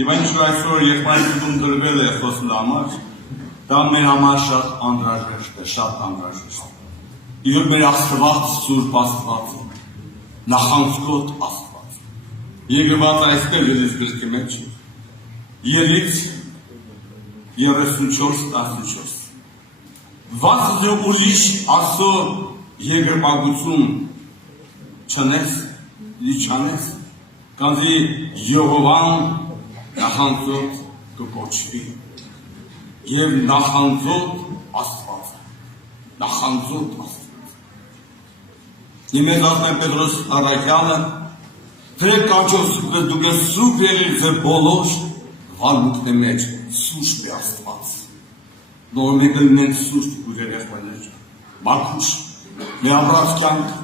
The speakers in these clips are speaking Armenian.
Եվ այնչու այսօր եղբայրությունում դրվել է խոսելու համար, դա մեր համար շատ անհրաժեշտ է, շատ անհրաժեշտ։ Եվ մեր Աստված Սուրբ Աստվածը, նախանցքոտ Աստված։ Եկված այստեղ ես գրքի մեջ Ելից 34:14 Վասը ուրիշ ասո երկրպագություն չնես, չանես, կանզի Եհովան նախանձոտ կկոչվի և նախանձոտ Աստված, նախանձոտ Աստված։ Իմեզ ասնեմ Պետրոս Արաքյանը, դրեք կաչով դուք ես սուրբ եղել ձեր բոլոր վարմունքն է մեջ, սուրբ է Աստված։ Նոր մեկը մենք սուրբ ուր երեխաներ, մաքուր, մեր ապրած կյանքը,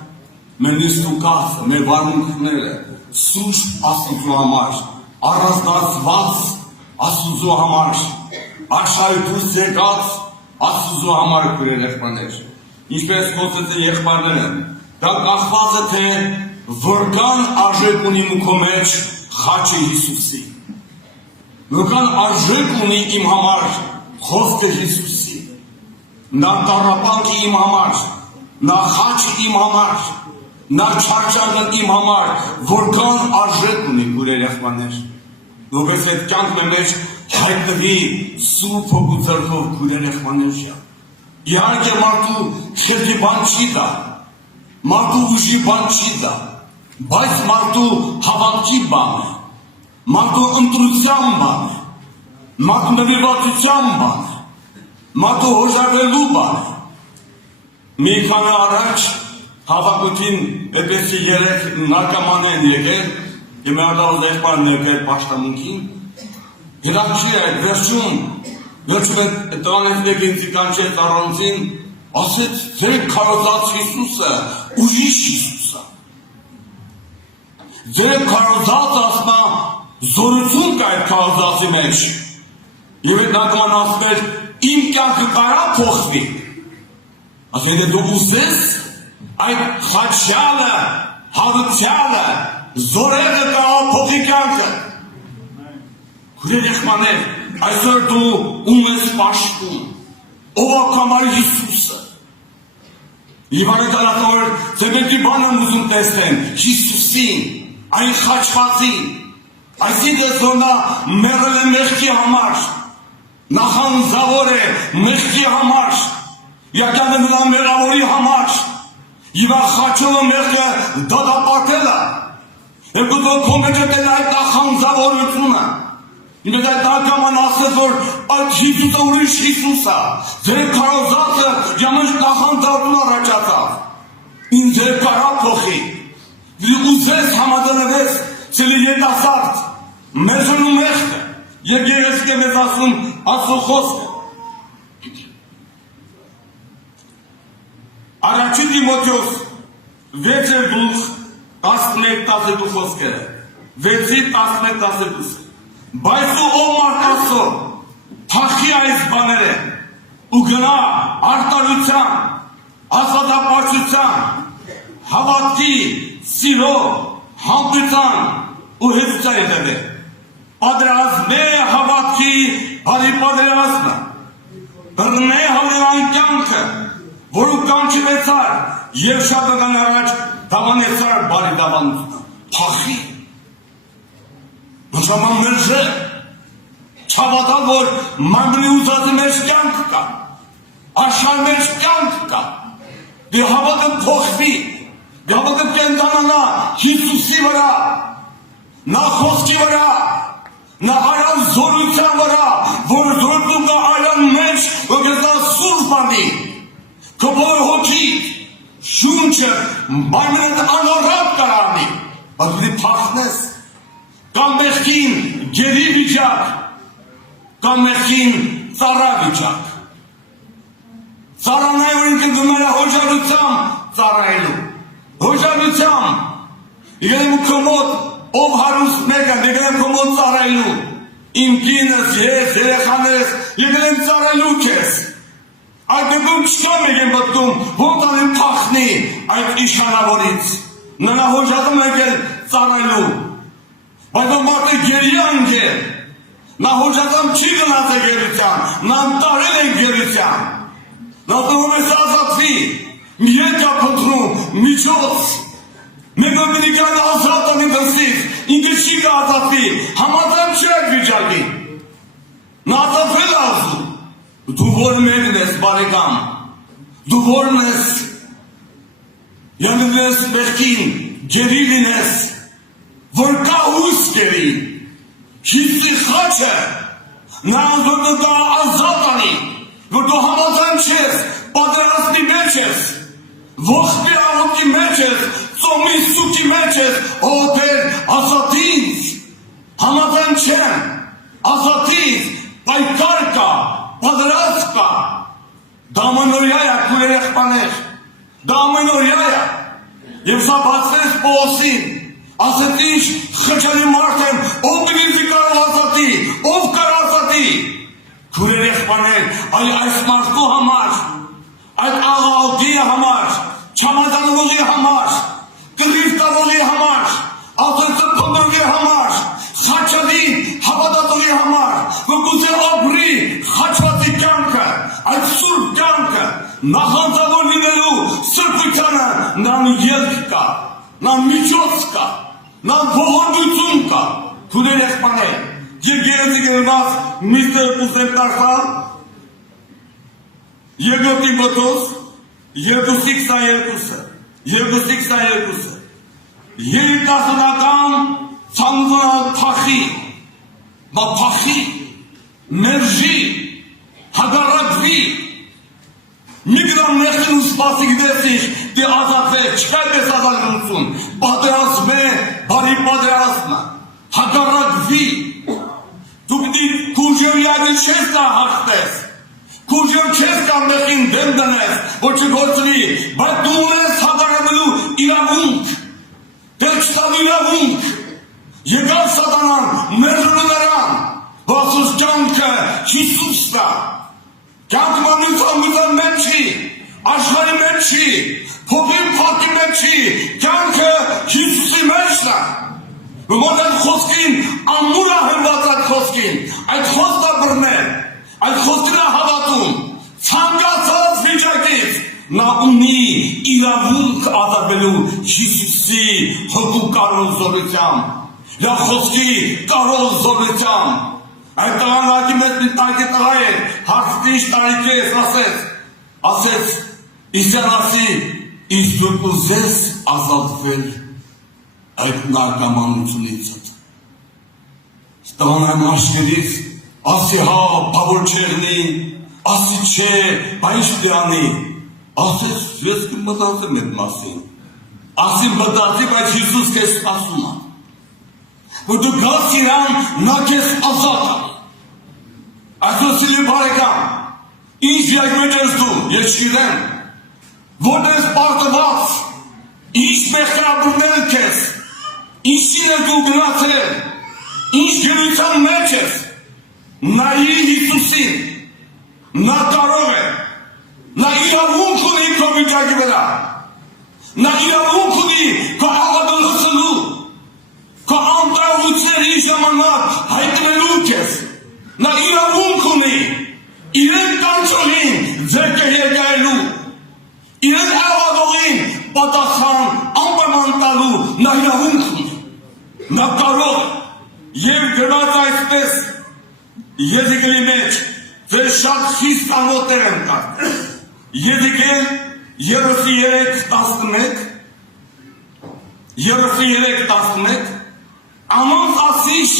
մեր նիստուկացը, մեր վարմունքները, սուրբ Աստծու համար, առանձնացված Աստծու համար, աշխարհի դուրս եկած Աստծու համար ուր երեխաներ։ Ինչպես խոսեցին եղբայրները, դա կախված է թե որքան արժեք ունի մուքո մեջ խաչի Հիսուսի։ Որքան արժեք ունի իմ համար խոսքը Հիսուսի, նա տառապանքը իմ համար, նա խաչը իմ համար, նա չարչարն իմ համար, որքան արժեք ունի ուր երեխաներ։ Որպես այդ կյանքը մեջ հայտնվի սուրբ հոգու ձեռքով ուր երեխաներ։ Իհարկե մարդու քերքի բան չի դա, մարդու ուժի բան չի դա, բայց մարդու հավատքի բան է, մարդու ընտրության բան է, մարդու նվիրվածության բան է, մարդու հոժարվելու բան է։ Մի քանի առաջ հավաքություն էպեսի 3 նարկաման են եկել, և մեր ադավոզ եղբայրն եկել պաշտամունքին, հիրանքի է վերջում է տրանեց մեկինցի կանչել ծառանցին, ասեց ձեր քարոզած Հիսուսը, ուրիշ Հիսուսը։ Ձեր քարոզած ասմա զորություն կա այդ քարոզածի մեջ, և այդ նարկաման ասում էր, իմ կյանքը կարա փոխվի։ Ասեն դու ուզես այդ խաչյալը, հավությալը, զորեղը կարա փոխի կյանքը։ Երեխաներ, այսօր դու ում ես պաշտում, ով ակամար Հիսուսը։ Եվ անետալակավոր ձեմետի բան եմ ուզում տեսնեն, Հիսուսին, այն խաչվածին, այսինքն որ նա մեռել է մեղքի համար, նախանձավոր է մեղքի համար, եկան է նրա մեղավորի համար, և խաչովը մեղքը դատապարտել է, և գուտով կոմեջետել այդ նախանձավորությունը, Իմեզ այդ ակաման ասեց, որ այդ Հիսուսը ուրիշ Հիսուս է, ձեր քարոզածը ժամանց նախանձավորություն առաջացավ, ինձ ձեր կարա փոխի, ուզես համաձայնվես, ցելի երիտասարդ, մեզնու մեղքը, և երեսիկ է մեզ ասում Աստծո խոսքը։ Առաջին Տիմոթեոս 6 գլուխ 11-12 խոսքերը, 6-11-12 Բայց ու ով մարդասո, թախի այս բաները, ու գնա արտարության, ազատապարտության, հավատքի, սիրո, հանգության ու հեծության հետևե, պատրաստե հավատքի բարի պատերազմը, բռնե հավերան կյանքը, որու կանչվեցար և շաբական առաջ դավանեցար բարի դավանությունը, թախի Նշաման մերժե, չավատալ, որ մանգնի ուզածի մեջ կյանք կա, աշխար մեջ կյանք կա, դե հավատը փոխվի, դե հավատը կենտանանա Հիսուսի վրա, նա խոսքի վրա, նա այլան զորության վրա, որ զորություն կա այլան մեջ, որ կեզնա սուրբ անի, կբոր հոգի, շունչը, մայմենդ անորատ կարանի, բայց դի փախնես, Կամ մեղքին գերի վիճակ, կամ մեղքին ծառա վիճակ։ Ծառան է, որ ինքը գնում է հոժարությամբ ծառայելու։ Հոժարությամբ։ Եկել եմ քո մոտ, ով հարուստ մեկը, եկել եմ քո մոտ ծառայելու։ Իմ կինս, ես, երեխաներս, եկել եմ ծառայելու քեզ։ Այդ դեպքում չկա մեկ եմ մտնում, ոնց անեմ փախնի այդ իշխանավորից։ Նրա հոժարում եկել ծառայելու։ Բայց մարդը գերի անգել, Նա հոջատամ չի գնաց է գերության, նա ընտարել է գերության, նա տնում է ազատվի, միայն կա փնտրում, միջոց, մենք պիտի կան ազատանի դրսից, ինքը չի կա ազատվի, համաձայն չի այդ վիճակի, նա ազատվել ազու, դու որ մերն ես բարեկամ, դու որն ես, յանն ես մեղքին, գերի լինես, որ կա հույս գերի, Հիսուսի խաչը, նա որ դու ազատ անի, որ դու համաձայն չես, պատերազմի մեջ ես, ողբի աղոթքի մեջ ես, ծոմի սուքի մեջ ես, ո Տեր, ազատ ինձ, համաձայն չեմ, ազատ ինձ, պայքար կա, պատերազմ կա, դա ամենօրյա է, քույր երեխաներ, դա ամենօրյա է, եւ սա բացվեց Պողոսին, ասեց ինչ խճելի մարդ եմ, ով դինձի կարող ազատի, ով կարող ազատի, քույր երեխաներ, այս մարդու համար, այդ աղաղակի համար, չամազանողի համար, կռիվտավորի համար, ածրծը փոնդրգի համար, խաչալին հավատատողի համար, որ գուցե ապրի խաչվածի կյանքը, այդ սուրբ կյանքը, նախանձավոր լինելու սրբությանը նա ելք կա, նա միջոց կա, նա ողորմություն կա, քույր երեխաներ, Գերգերեցի գնված միստր Պուսեմ Տարխան, Երկրորդի մոտոց, 222-ը, երիտասարդական ցանցան փախի, փախի, մերժի, հագարակվի, միգրամ մեղքն ու սպասի գտեսիչ, դե ազատվեք, չկա այդպես ազատություն, պատերազմ է, բարի պատերազմը, հագարակվի, դու պիտի քուժերյակի չես կա հաղթես, քուժեր չես կա մեղքին դեմ դնես, որ չգործվի, բայց դու ունես հագարակվելու իրավունք, դեր չտավ իրավունք, եկավ սատանան, մերժում նրան, բասուս կյանքը Հիսուսն է, կյանքը մանյութան մեջ չի, աշխարհի մեջ չի, փոքրին փակի մեջ չի, կյանքը Հիսուսի մեջն է, որ այդ խոսքին ամուր է հրված այդ խոսքին, այդ խոսքը բռնել, այդ խոսքին է հավատում, ցանկացած վիճակից նա ունի իրավունք ազատվելու Հիսուսի հոգու կարող զորությամբ, նա խոսքի կարող զորությամբ, այդ տղան մեծ մի տարիքի տղա է, հարցնիշ տարիք ես, ասեց, Իսյան ասի, ինձ դուր ուզես ազատվել այդ նարկամանությունից հետ։ Տղան այն աշխերից, ասի հա, բավոր չեղնի, ասի չէ, բա ինչ պիտի անի, ասեց, ես կմտածեմ այդ մասին, ասի մտածի, բայց Հիսուս քեզ ասում է, որ դու գաս իրան, նա քեզ ազատ անի, այսօր սիրելի բարեկամ, ինչ վիճակի ես դու, ես չգիտեմ, որտես պարտված, ինչ մեղքաբռնել քեզ, ինչին է դու գնացել, ինչ գերության մեջ ես, նայի Հիսուսին, նա կարող է, նա իրավունք ունի քո վիճակի վրա, նա իրավունք ունի քո աղավը լսելու, քո անտարողությունների ժամանակ հայտնելու քեզ, նա իրավունք ունի, իրեն կանչողին ձեռքը երկայելու, իրեն աղավողին պատասխան անպայման տալու նա իրավունք ունի, նա կարող է, և գրված այսպես Եզեկիելի մեջ ձեր շատ խիստ անոտներ են կարդել, Եզեկիել 33:11 Ամանց ասիշ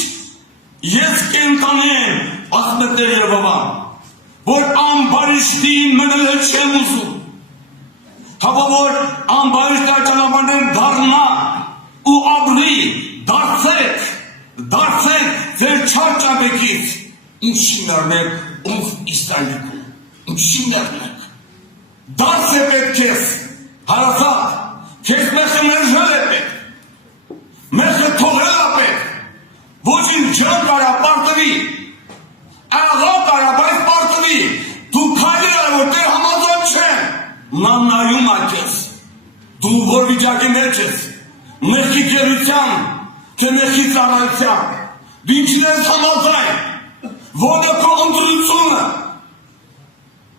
ես կենտանի եմ, ասում է Տեր Երևան, որ ամբարիշտին մնելը չեմ ուզում, հապա որ ամբարիշտը ճանապարհին դառնա ու ապրի, դարձեք ձեր չար ճամփեքից, ինչին արնեք, ով Իսրայելքում, ինչին արնեք, դարձ է պետք քեզ, հարազատ, քեզ մեղքը մերժել է պետք, մեղքը թողել է պետք, ոչինչ ջան կարա պարտվի, աղա կարա, բայց պարտվի, դու քայլի արա, որ Տեր համաձայն չեն, նա նայում է քեզ, դու որ վիճակի մեջ ես, մեղքի գերության, թե մեղքի ծառայության, դու ինչին ես համաձայն, որը քո ընտրությունը,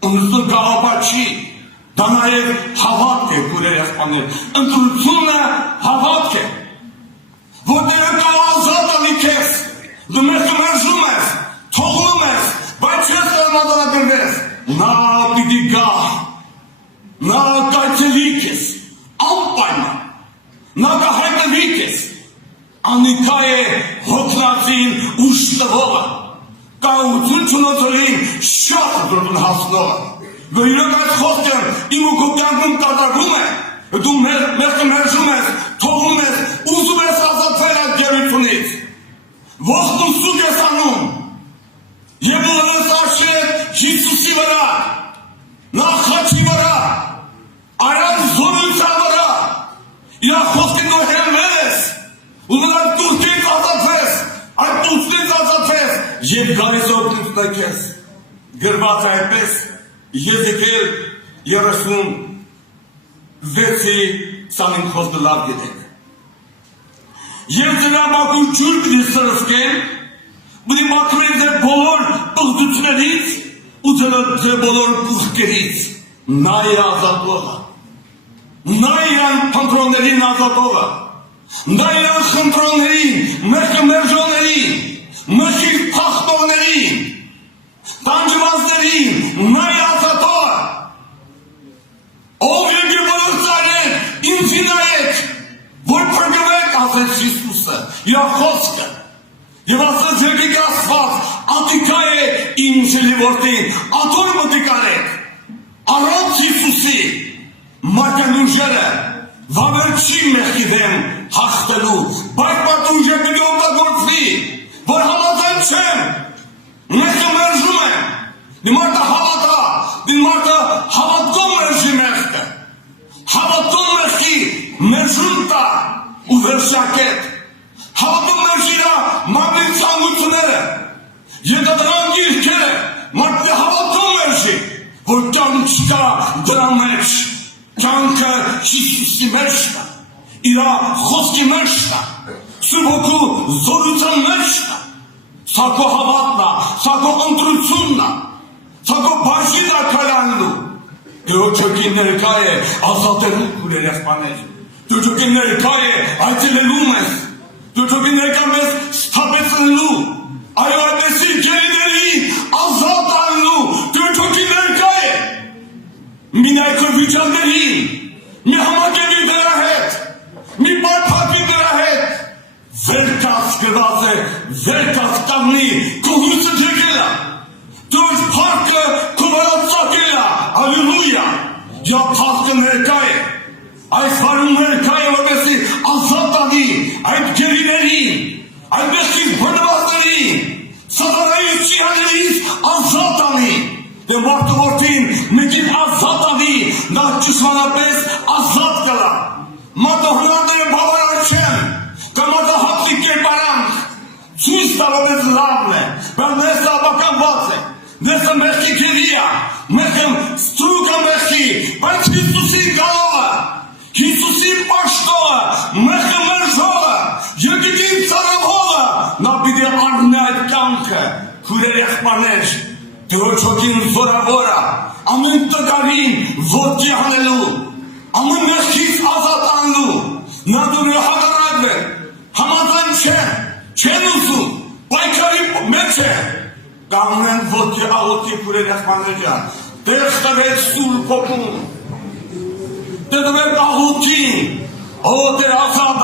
ընտրությունը գաղափար չի, դա նաև հավատք է, քուրեր եղբայրներ, ընտրությունը հավատք է, որտեղ կա ազատ անի քեզ, դու մեղքը մերժում ես, թողնում ես, բայց չես տրամադրագրվես, նա պիտի գա, նա կայցելի քեզ, անպայման, նա կհայտնվի քեզ, անիկա է հոգնածին ուժ տվողը, կայություն չունեցողին շատ դրդուն հասնողը, որ իրոք այս խոսքն իմ ու քո կյանքում կատարվում է, դու մեղքը մերժում ես, թողնում ես, ուզում ես ազատվել այդ գերությունից, ողջ սուտ ես անում, եւ ուղղես արշեր Հիսուսի վրա, նա խաչի վրա, արան զորության վրա, իր խոսքին դու հենվել ես, ու նրա տուրքից ազատվես, այդ տուրքից ազատվես, եւ գալիս օգնությունը քեզ, գրված է այդպես, Եզեկիել 36-ի 25 խոսքը լավ գիտեք։ Եվ դրա մաքուր ջուր պիտի սրսկեն, պիտի մաքրեն ձեր բոլոր պղծություններից ու ձեր բոլոր պուխկերից, նա է ազատողը, նա իրան փնտրոններին ազատողը, նա իրան խնդրոններին, մեղքը մերժողներին, մեղքի փախտողներին, տանջվածներին, նա է ազատողը, ով եկի բոլոր ծայրեք, ինձի նայեք, որ պրգվեք, ասեց Հիսուսը, իր խոսքը, և ասեց եկիք Աստված, ատիկա է իմ սելի որդին, աթոր մտիկարեք, առանց Հիսուսի, մարդյան ուժերը, վավերջի մեղքի դեմ հաղթելու, բայց պատուժը պիտի օգտագործվի, որ համաձայն չեմ, մեղքը մերժում եմ, դի մարդը հավատա, դի մարդը հավատում մերժի մեղքը, հավատում մեղքի մերժում տա ու վերջակետ, հավատում մերժիրա մարդի ցանկությունները, եկադրան գիրքերը, մարդը հավատում մերժի, որ կյանք չկա դրա մեջ, կյանքը Հիսուսի մեջ կա, իրա խոսքի մեջ կա, Սուրբ Հոգու զորության մեջ կա, սա քո հավատն է, սա քո ընտրությունն է, սա քո բաժին է քարանելու, Տիրոջ հոգին ներկա է ազատելու քուրեր եղբայրներ, Տիրոջ հոգին ներկա է այցելելու մեզ, Տիրոջ հոգին ներկա մեզ սթափեցնելու, այո այդպեսի գերիներին ազատ անելու, Տիրոջ հոգին ներկա է, մի նայքո վիճակներին, մի համակերի դրա հետ, մի բարփակի դրա հետ, վերկաց գրված է, վերկաց կամնի, կողույցը ջեկել է, դուրս փառքը քո վրա ծագել է, հալելույա, և փառքը ներկա է, այս վարում ներկա է, որպեսզի ազատ անի այդ գերիներին, այդ մեղքից բռնվածներին, սատանայի ճիհաններից ազատ անի, դե մարդու որդին մեկին ազատ անի, նա ճշմարապես ազատ կլա, մարդը հնարները բավարար չեն, կամ մարդը հապտիկ կերպարանք, ցույց տալով լավն է, բայց ներսը աբականված է, ներսը մեղքի քերի է, մեղքը ստրուկը մեղքի, բայց Հիսուսի գալովը, Հիսուսի պաշտողը, մեղքը մերժողը, եկիկին ծառայողը, նա պիտի առնի այդ կյանքը, քուրեր եղբայրներ, Տիրոջ հոգին զորավոր է, ամեն տկարին ոտքի հանելու, ամեն մեղքից ազատ անելու, նա դուրը հակառակվել, համաձայն չեն ուզում, պայքարի մեջ է, կանգնեն ոտքի աղոտքի քուրեր եղբայրներ ջան, տեղ տվեց Սուրբ Հոգուն, տեղ տվեց աղոտքին, ո դեր ազատ